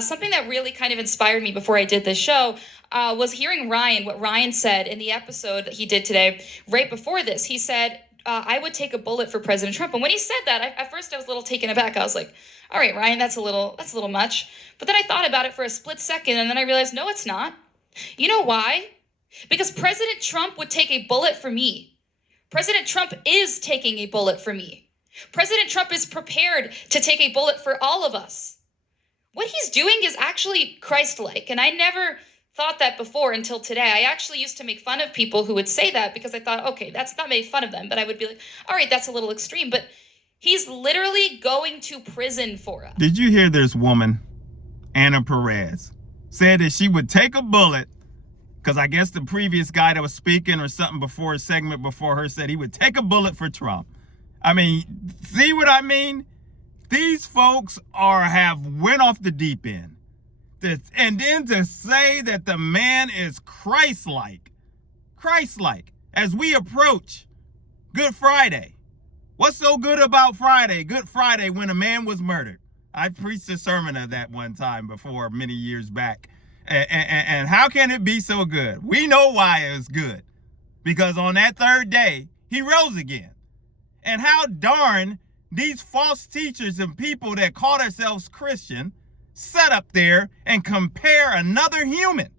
something that really kind of inspired me before I did this show was hearing what Ryan said in the episode that he did today. Right before this, he said, I would take a bullet for President Trump. And when he said that, at first I was a little taken aback. I was like, all right, Ryan, that's a little much. But then I thought about it for a split second, and then I realized, no, it's not. You know why? Because President Trump would take a bullet for me. President Trump is taking a bullet for me. President Trump is prepared to take a bullet for all of us. What he's doing is actually Christlike, and I never thought that before until today. I actually used to make fun of people who would say that because I thought, okay, that's not made fun of them, but I would be like, all right, that's a little extreme, but he's literally going to prison for us. Did you hear this woman, Anna Perez, said that she would take a bullet because I guess the previous guy that was speaking or something before a segment before her said he would take a bullet for Trump. I mean, see what I mean? These folks have went off the deep end. And then to say that the man is Christ-like, as we approach Good Friday. What's so good about Friday? Good Friday, when a man was murdered. I preached a sermon of that one time before, many years back. And how can it be so good? We know why it was good. Because on that third day, he rose again. And how darn these false teachers and people that call themselves Christian sit up there and compare another human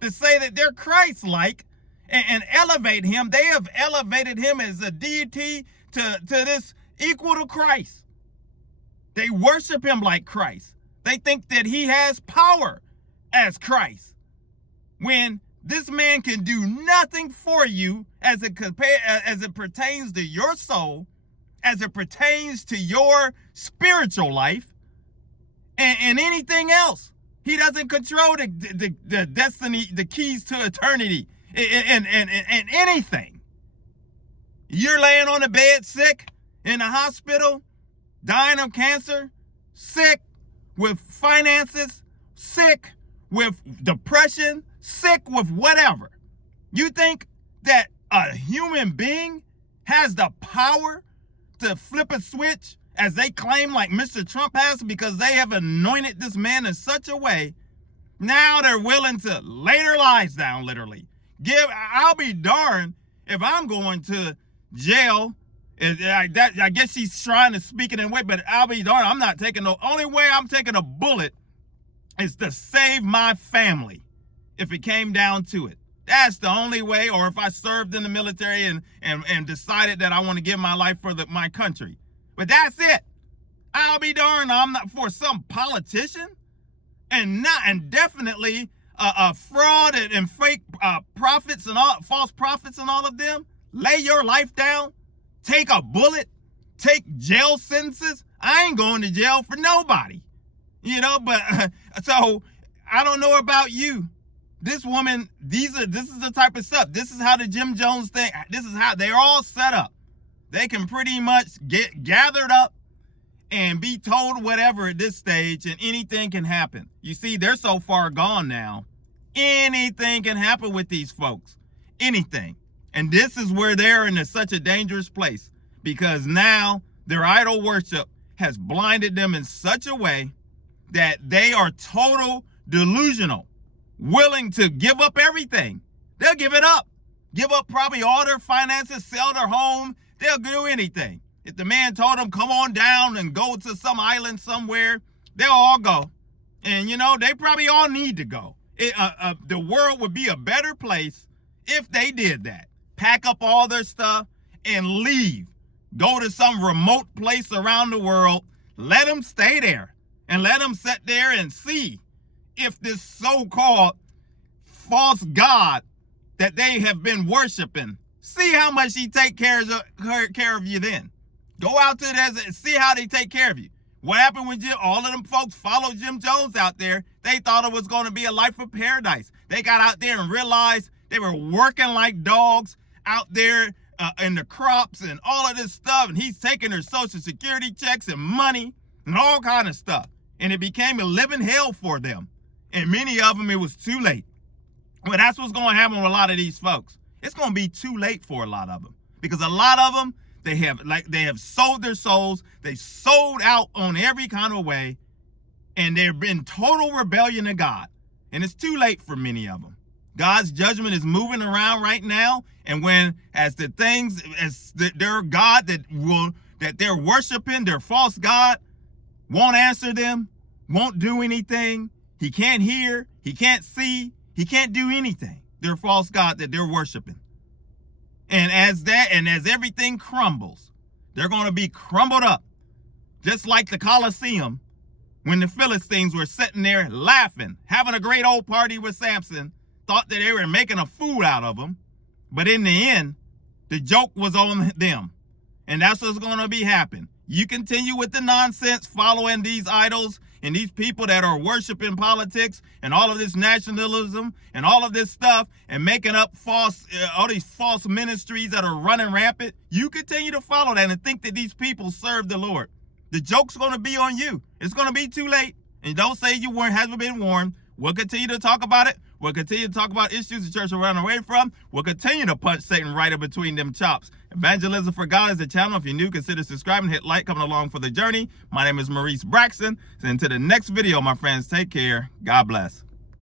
to say that they're Christ-like and elevate him. They have elevated him as a deity to this equal to Christ. They worship him like Christ. They think that he has power as Christ. When this man can do nothing for you as it pertains to your soul, as it pertains to your spiritual life, and anything else. He doesn't control the destiny, the keys to eternity, and anything. You're laying on a bed sick in a hospital, dying of cancer, sick with finances, sick with depression, sick with whatever. You think that a human being has the power to flip a switch as they claim like Mr. Trump has, because they have anointed this man in such a way? Now they're willing to lay their lives down, literally. I'll be darned if I'm going to jail. I guess she's trying to speak it in a way, but I'll be darned, I'm not taking only way I'm taking a bullet is to save my family, if it came down to it. That's the only way. Or if I served in the military and decided that I want to give my life for my country. But that's it. I'll be darned, I'm not for some politician and definitely a fraud and fake prophets and all, false prophets and all of them. Lay your life down, take a bullet, take jail sentences. I ain't going to jail for nobody, but so I don't know about you. This woman, this is the type of stuff. This is how the Jim Jones thing, this is how they're all set up. They can pretty much get gathered up and be told whatever at this stage, and anything can happen. You see, they're so far gone now. Anything can happen with these folks. Anything. And this is where they're in such a dangerous place, because now their idol worship has blinded them in such a way that they are total delusional, willing to give up everything. They'll give it up. Give up probably all their finances, sell their home. They'll do anything. If the man told them, come on down and go to some island somewhere, they'll all go. And, they probably all need to go. The world would be a better place if they did that. Pack up all their stuff and leave. Go to some remote place around the world. Let them stay there. And let them sit there and see if this so-called false God that they have been worshiping, see how much he take care of you then. Go out to the desert and see how they take care of you. What happened when all of them folks followed Jim Jones out there? They thought it was going to be a life of paradise. They got out there and realized they were working like dogs out there in the crops and all of this stuff. And he's taking their Social Security checks and money and all kind of stuff. And it became a living hell for them. And many of them, it was too late. Well, that's what's going to happen with a lot of these folks. It's going to be too late for a lot of them, because a lot of them, they have sold their souls. They sold out on every kind of way. and they're in total rebellion to God. And it's too late for many of them. God's judgment is moving around right now, and as their God that they're worshiping, their false God, won't answer them, won't do anything. He can't hear, he can't see, he can't do anything. Their false God that they're worshiping. And as everything crumbles, they're going to be crumbled up, just like the Colosseum, when the Philistines were sitting there laughing, having a great old party with Samson, thought that they were making a fool out of him. But in the end, the joke was on them. And that's what's going to be happening. You continue with the nonsense, following these idols and these people that are worshiping politics and all of this nationalism and all of this stuff and making up all these false ministries that are running rampant. You continue to follow that and think that these people serve the Lord. The joke's going to be on you. It's going to be too late. And don't say you haven't been warned. We'll continue to talk about it. We'll continue to talk about issues the church will run away from. We'll continue to punch Satan right in between them chops. Evangelism for God is the channel. If you're new, consider subscribing, hit like, coming along for the journey. My name is Maurice Braxton. And until the next video, my friends, take care. God bless.